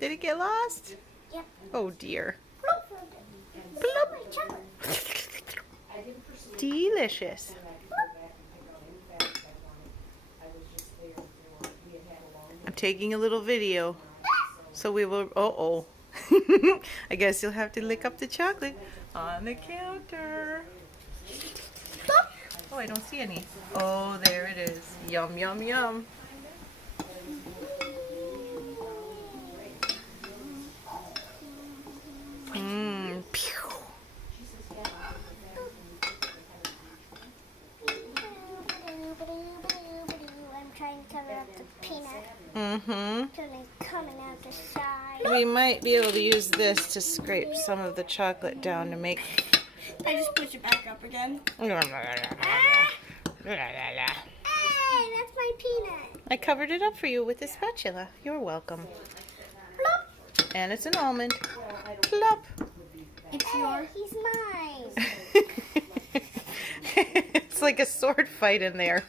Did it get lost? Yep. Oh dear. Bloop. Delicious. I'm taking a little video. So we will, uh-oh. I guess you'll have to lick up the chocolate on the counter. Oh, I don't see any. Oh, there it is. Yum, yum, yum. Mmm. Pew. I'm trying to cover up the peanut. Mm-hmm. Coming out the side. We might be able to use this to scrape some of the chocolate down to make... I just push it back up again. Hey, that's my peanut. I covered it up for you with the spatula. You're welcome. Plop. And it's an almond. Plop. It's yours. He's mine. It's like a sword fight in there.